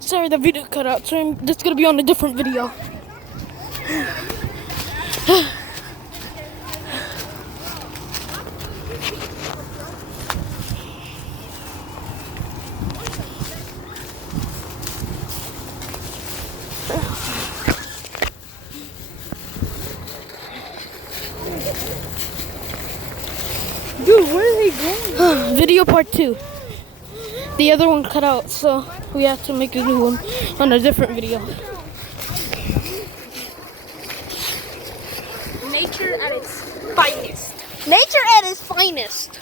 Sorry, the video cut out, so I'm just gonna be on a different video. Dude, where are they going? Video part 2. The other one cut out, so we have to make a new one on a different video. Nature at its finest. Nature at its finest.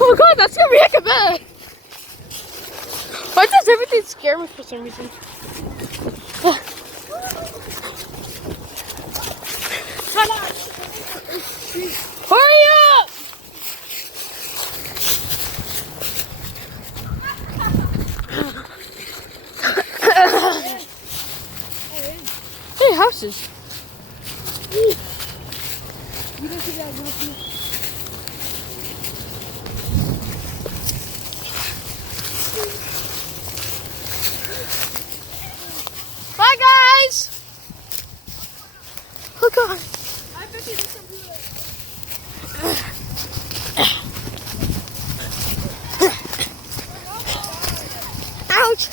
Oh my god, that's gonna be heck of bad. Why does everything scare me for some reason? Hurry up! Hey, houses. Bye, guys. Oh god. I bet you this will do it. Ouch!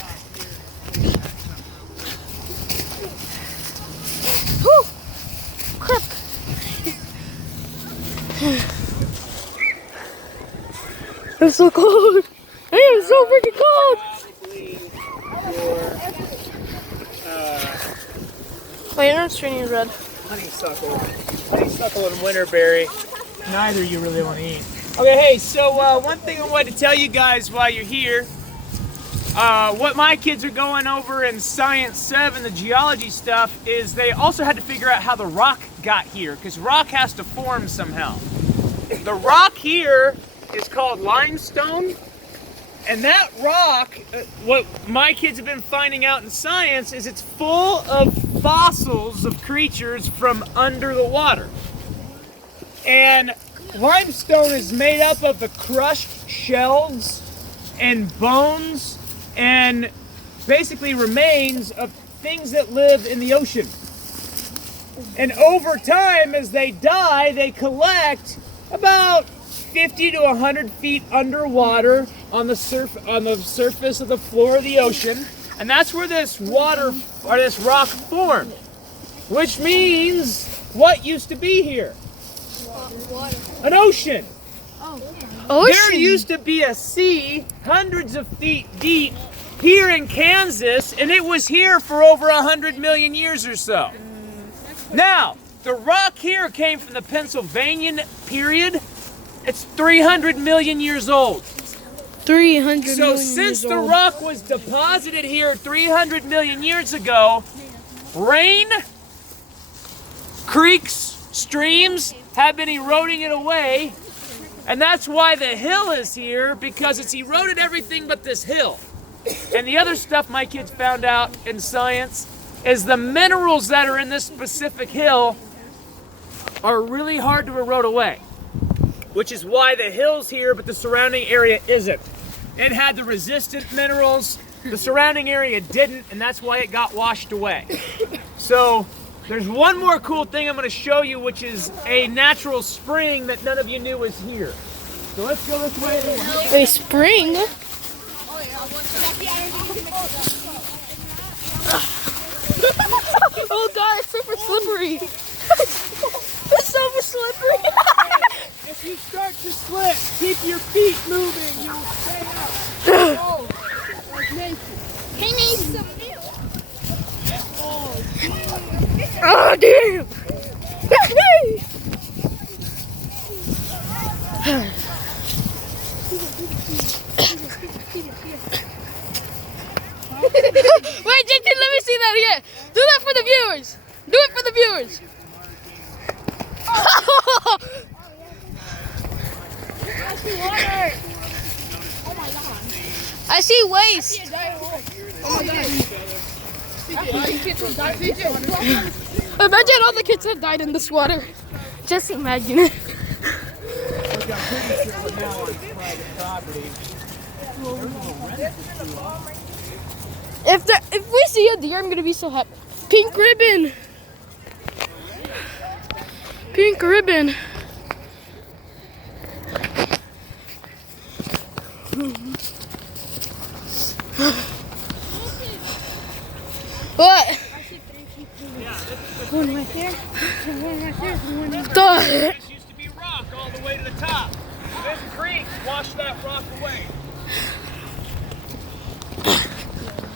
Whew! Crap! I'm so cold! I am so freaking cold! My internet's turning red. Honeysuckle and winterberry. Neither you really want to eat. Okay, hey, so one thing I wanted to tell you guys while you're here, what my kids are going over in Science 7, the geology stuff, is they also had to figure out how the rock got here, because rock has to form somehow. The rock here is called limestone, and that rock, what my kids have been finding out in science, is it's full of fossils of creatures from under the water. And limestone is made up of the crushed shells and bones and basically remains of things that live in the ocean. And over time, as they die, they collect about 50 to 100 feet underwater on the surface of the floor of the ocean. And that's where this water, or this rock formed. Which means, what used to be here? An ocean. There used to be a sea hundreds of feet deep here in Kansas, and it was here for over 100 million years or so. Now, the rock here came from the Pennsylvanian period. It's 300 million years old. 300 So million since years the old. rock was deposited here 300 million years ago, rain, creeks, streams have been eroding it away. And that's why the hill is here, because it's eroded everything but this hill. And the other stuff my kids found out in science is the minerals that are in this specific hill are really hard to erode away. Which is why the hill's here, but the surrounding area isn't. It had the resistant minerals, the surrounding area didn't, and that's why it got washed away. So, there's one more cool thing I'm going to show you, which is a natural spring that none of you knew was here. So let's go this way. A spring? Oh god, it's super slippery. It's super slippery. If you start to slip, keep your feet moving. You'll stay up. Oh, like nature. He needs some milk. Oh damn! Wait, JT, let me see that again. Do that for the viewers. Do it for the viewers. I see water. Oh my god. I see waste. Oh my god. Imagine all the kids that died in this water. Just imagine it. which I'm pretty sure we're now on private property. If we see a deer, I'm gonna be so happy. Pink ribbon. Pink ribbon. What? One right there. One right there. One right The This used to be rock all the way to the top. This creek washed that rock away.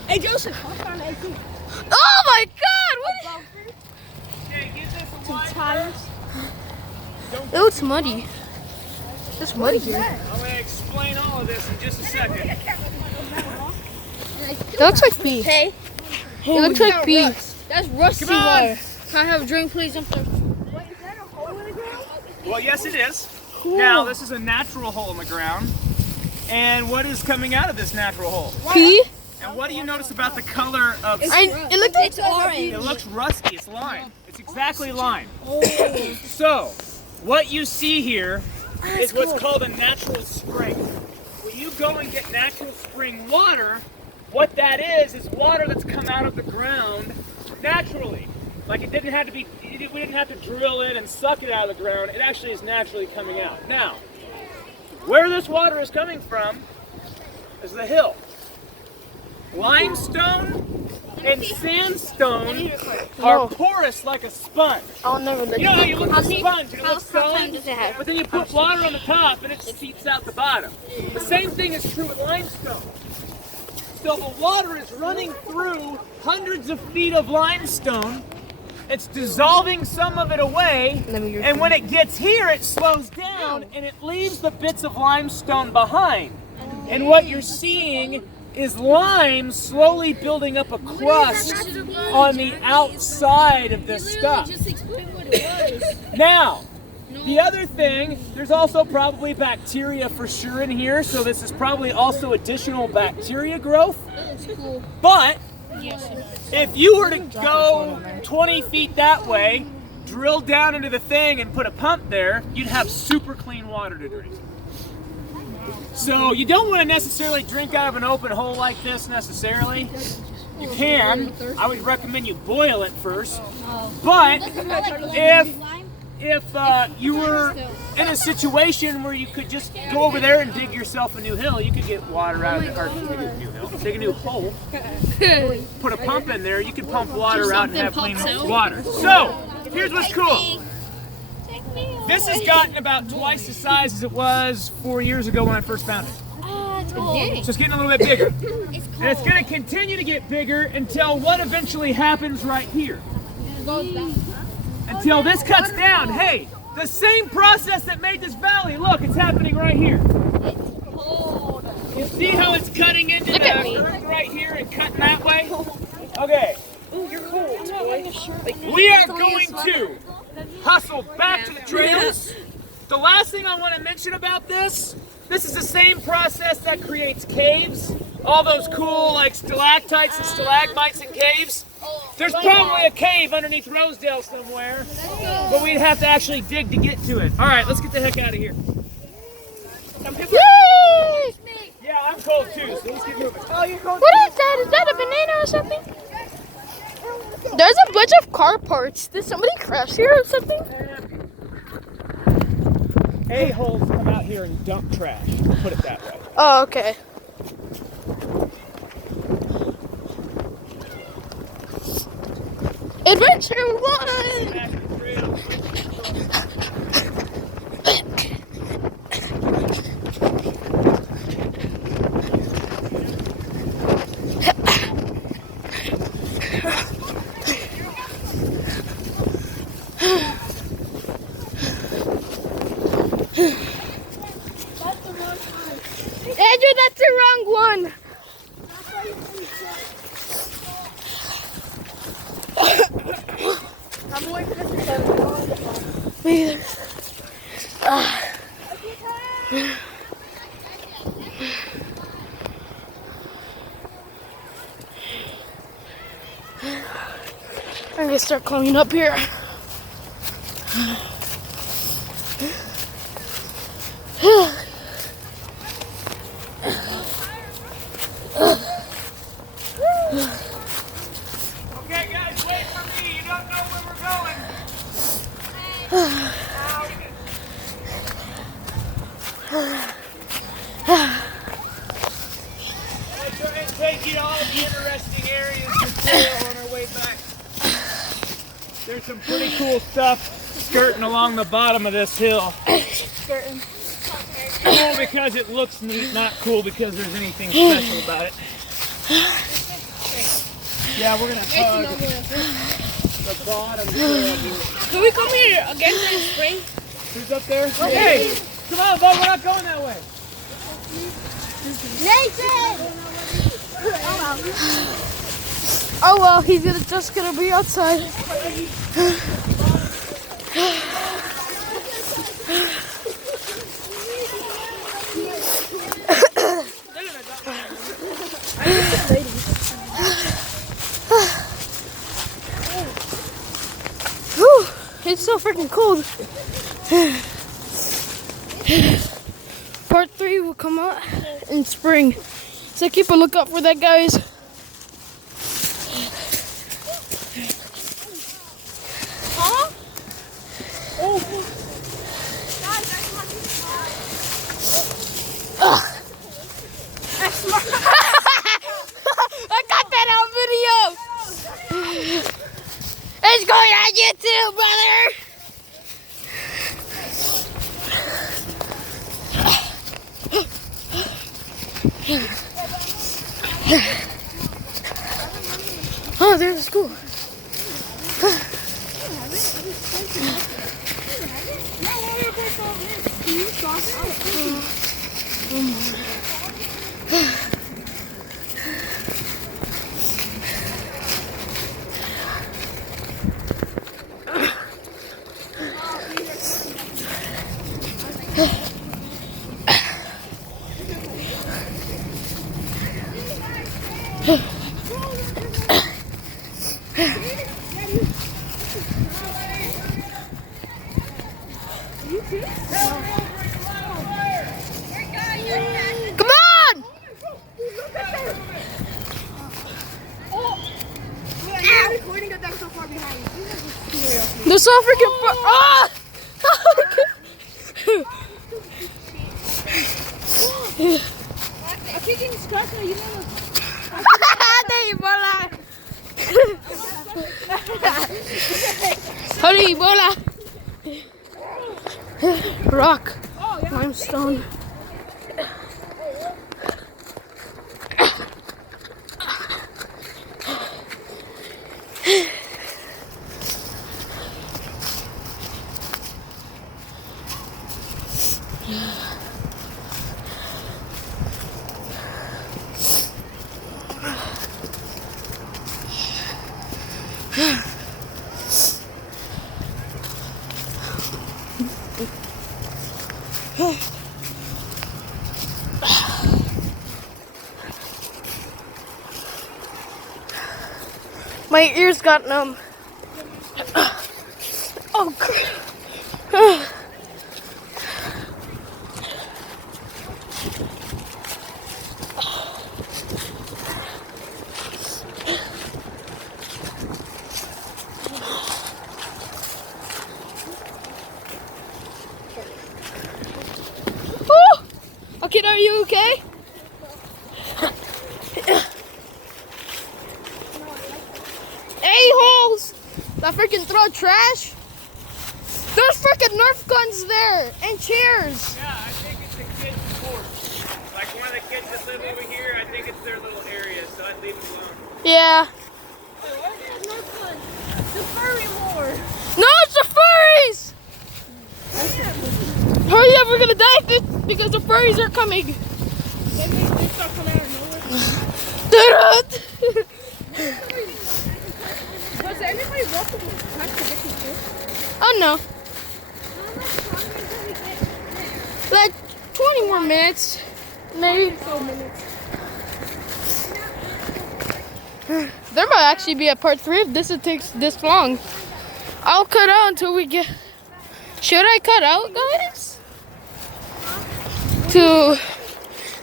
Hey, Joseph, I found an 18. Oh my God! Okay, give this a Some wide tires. What? It looks muddy. It's muddy here. I'm going to explain all of this in just a second. It looks like pee. Hey. It looks like pee. That's rusty Come on. water. Can I have a drink, please? I'm thirsty. Well, yes, it is. Now, this is a natural hole in the ground. And what is coming out of this natural hole? Pee? And what do you notice about the color of It looked like It's orange. It looks rusty. It's lime. It's exactly lime. So, what you see here is what's called a natural spring. When you go and get natural spring water, what that is water that's come out of the ground naturally. Like it didn't have to be, we didn't have to drill it and suck it out of the ground. It actually is naturally coming out. Now, where this water is coming from is the hill. Limestone and sandstone are porous like a sponge. I'll never let You know how you look at a sponge, it How looks much time solid, does it have? but then you put water on the top and it seeps out the bottom. The same thing is true with limestone. So the water is running through hundreds of feet of limestone. It's dissolving some of it away, and when it gets here, it slows down and it leaves the bits of limestone behind. And what you're seeing is lime slowly building up a crust on the outside of this stuff. Just explain what it was. Now, the other thing, there's also probably bacteria for sure in here, so this is probably also additional bacteria growth. That's cool. But Yes. if you were to go 20 feet that way, drill down into the thing and put a pump there, you'd have super clean water to drink. So you don't want to necessarily drink out of an open hole like this necessarily. You can. I would recommend you boil it first. But if you were in a situation where you could just go over there and dig yourself a new hill, you could get water out of it, or dig a new hill, dig a new hole, put a pump in there, you could pump water out and have clean water. So, here's what's cool. This has gotten about twice the size as it was 4 years ago when I first found it. So it's getting a little bit bigger. And it's going to continue to get bigger until what eventually happens right here. Until this cuts down. Hey, the same process that made this valley, look, it's happening right here. You see how it's cutting into the earth right here and cutting that way? Okay. We are going to hustle back to the trails. The last thing I want to mention about this is the same process that creates caves. All those cool like stalactites and stalagmites in caves. There's probably a cave underneath Rosedale somewhere, but we'd have to actually dig to get to it. All right, let's get the heck out of here. Yeah, I'm cold too, so let's get moving. Oh, you're cold What is that? Is that a banana or something? There's a bunch of car parts. Did somebody crash here or something? A-holes come out here and dump trash. Put it that way. Oh, okay. Adventure 1! Andrew, that's the wrong one. I'm waiting for this to Me either. I'm gonna start climbing up here. Try and take you to all the interesting areas of the trail on our way back. There's some pretty cool stuff skirting along the bottom of this hill. Skirting. Cool because it looks neat, not cool because there's anything special about it. Yeah, we're gonna hug the bottom trail here. Can we come here again during spring? Who's up there? Hey, come on, Bud, we're not going that way. Nathan! Oh well, he's just gonna be outside. Whew, it's so freaking cold. Part 3 will come out in spring. So keep a lookout for that, guys. Huh? Oh. I got that on video. It's going on YouTube, brother. Oh, there's a school. Come on! They're so freaking far. Ah! I keep getting scratched now, you know. Dahil bola. Sorry, bola. Rock. Limestone. My ears got numb. Oh, crap. Okay, are you okay? A-holes that freaking throw trash. There's freaking Nerf guns there and chairs. Yeah, I think it's a kid's sport. Like one of the kids that live over here, I think it's their little area, so I'd leave them alone. Yeah. The furry war. No, it's the furries! Hurry up, we're gonna die because the furries are coming. They start coming out of nowhere. Was anybody walking past to get these fish? Oh no. Like 20 more minutes. Maybe. There might actually be a part 3 if this takes this long. I'll cut out until we get. Should I cut out, guys?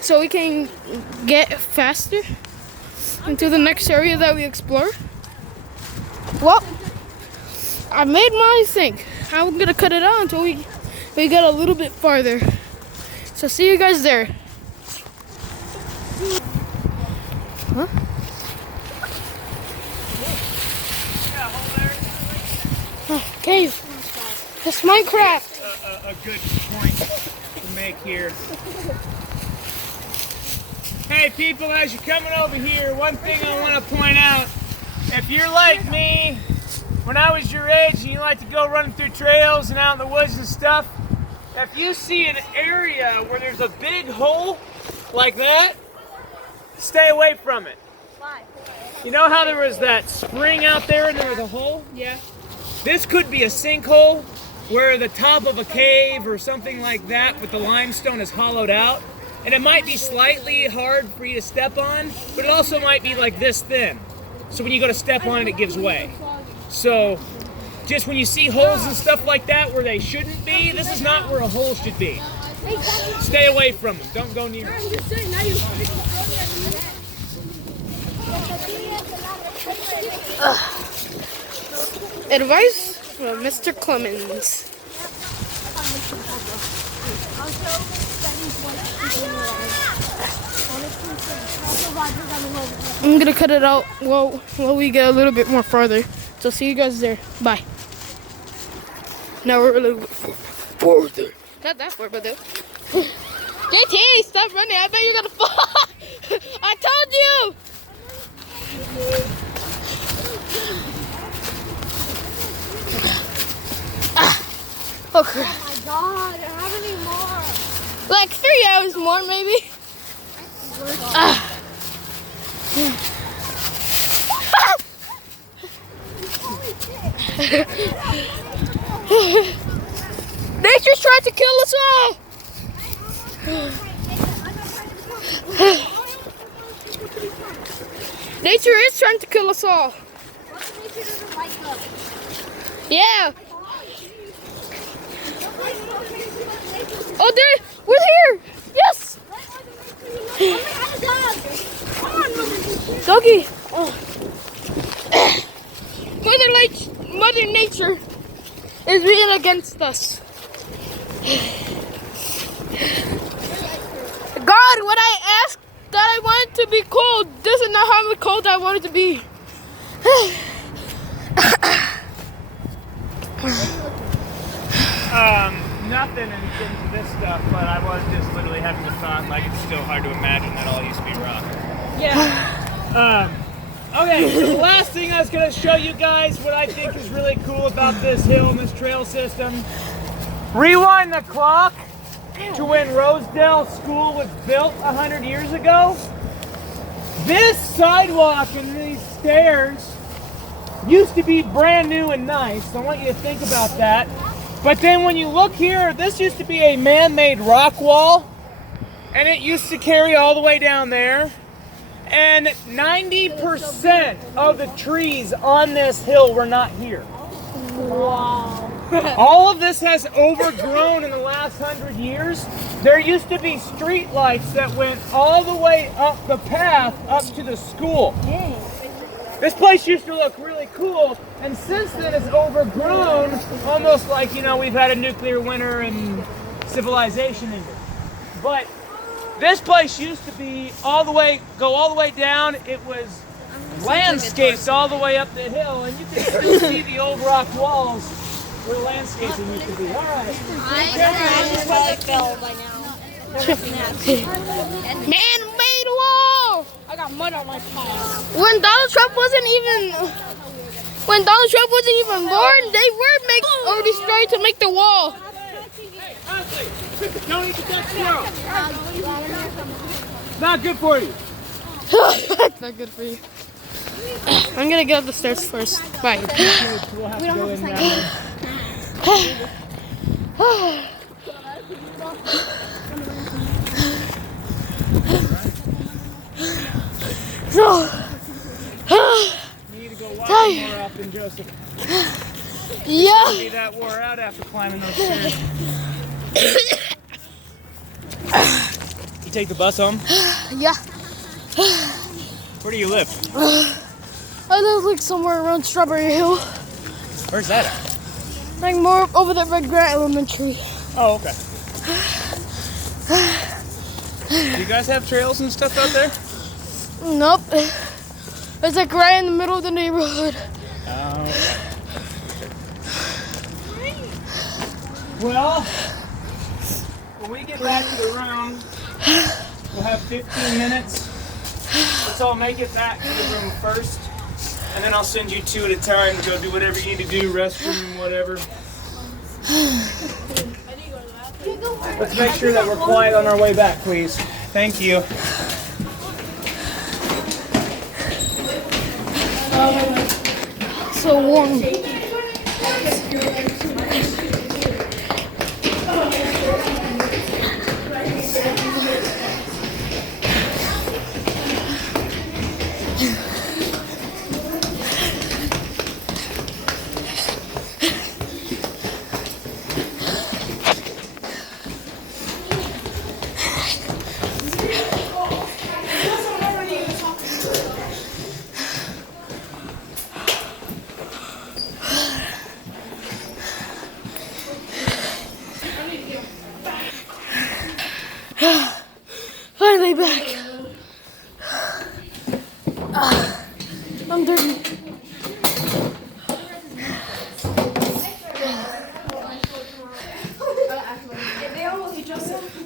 So we can get faster into the next area that we explore. Well, I made my thing. I'm gonna cut it out until we get a little bit farther. So see you guys there. Huh? Cave. It's Minecraft. A good point to make here. Hey people, as you're coming over here, one thing I want to point out, if you're like me, when I was your age and you like to go running through trails and out in the woods and stuff, if you see an area where there's a big hole like that, stay away from it. Why? You know how there was that spring out there and there was a hole? Yeah. This could be a sinkhole where the top of a cave or something like that with the limestone is hollowed out. And it might be slightly hard for you to step on, but it also might be like this thin. So when you go to step on it, it gives way. So just when you see holes and stuff like that where they shouldn't be, this is not where a hole should be. Stay away from them. Don't go near them. Advice from Mr. Clemens. I'm gonna cut it out while we get a little bit more farther. So see you guys there. Bye. Now we're a little bit farther. Not that far, but though. JT, stop running. I bet you're gonna fall. I told you. Oh crap. Oh my god, how many more? Like 3 hours more, maybe. Nature's trying to kill us all. Nature is trying to kill us all. Yeah. Oh, there, we're here. Yes. Doggy. Oh. Mother Nature is being against us. God, when I asked that I wanted to be cold, this is not how cold I wanted to be. Nothing into this stuff, but I was just literally having the thought, like, it's still hard to imagine that all used to be rock. Yeah. Okay, so the last thing I was going to show you guys, what I think is really cool about this hill and this trail system. Rewind the clock to when Rosedale School was built 100 years ago. This sidewalk and these stairs used to be brand new and nice. I want you to think about that. But then when you look here, this used to be a man-made rock wall, and it used to carry all the way down there. And 90% of the trees on this hill were not here. Wow. All of this has overgrown in the last 100 years. There used to be street lights that went all the way up the path up to the school. This place used to look really cool, and since then it's overgrown, almost like, you know, we've had a nuclear winter and civilization ended. But this place used to be go all the way down. It was landscapes all the way up the hill, and you can still see the old rock walls where the landscaping used to be. All right. Man-made wall. I got mud on my paws. When Donald Trump wasn't even born, they were already starting to make the wall. Hey, honestly, don't eat the dead squirrel. It's not good for you. It's not good for you. I'm gonna get up the stairs first. Bye. We'll have to go in now. No. You need to go walk more often, Joseph. Yeah. Be that wore out after climbing those stairs. You take the bus home? Yeah. Where do you live? I live like somewhere around Strawberry Hill. Where's that at? Like more over there by Grant Elementary. Oh, okay. Do you guys have trails and stuff out there? Nope. It's like right in the middle of the neighborhood. Oh, okay. Well, when we get back to the room, we'll have 15 minutes. Let's all make it back to the room first. And then I'll send you 2 at a time to go do whatever you need to do, restroom, whatever. Let's make sure that we're quiet on our way back, please. Thank you. So warm. Finally back. I'm dirty.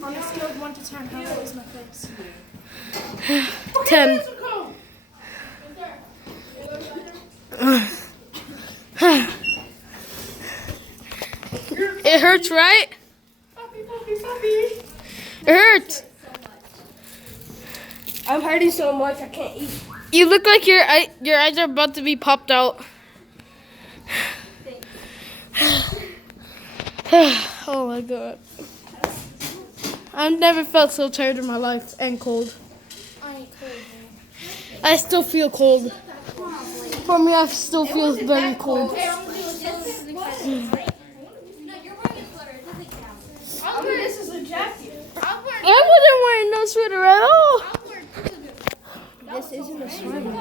On a scale of 1 to 10, how big is my face? 10. It hurts, right? It hurts. I'm hurting so much I can't eat. You look like your eyes are about to be popped out. Oh my god. I've never felt so tired in my life and cold. I ain't cold, man. I still feel cold. For me, I still feel very cold. No, you're wearing a sweater. It doesn't count. This is a jacket. I wasn't wearing no sweater at all. This isn't a sweater.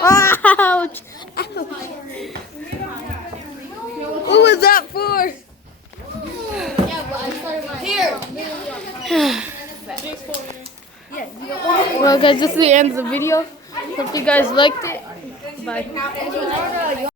Ouch! What was that for? Here. Well, guys, this is the end of the video. Hope you guys liked it. Bye.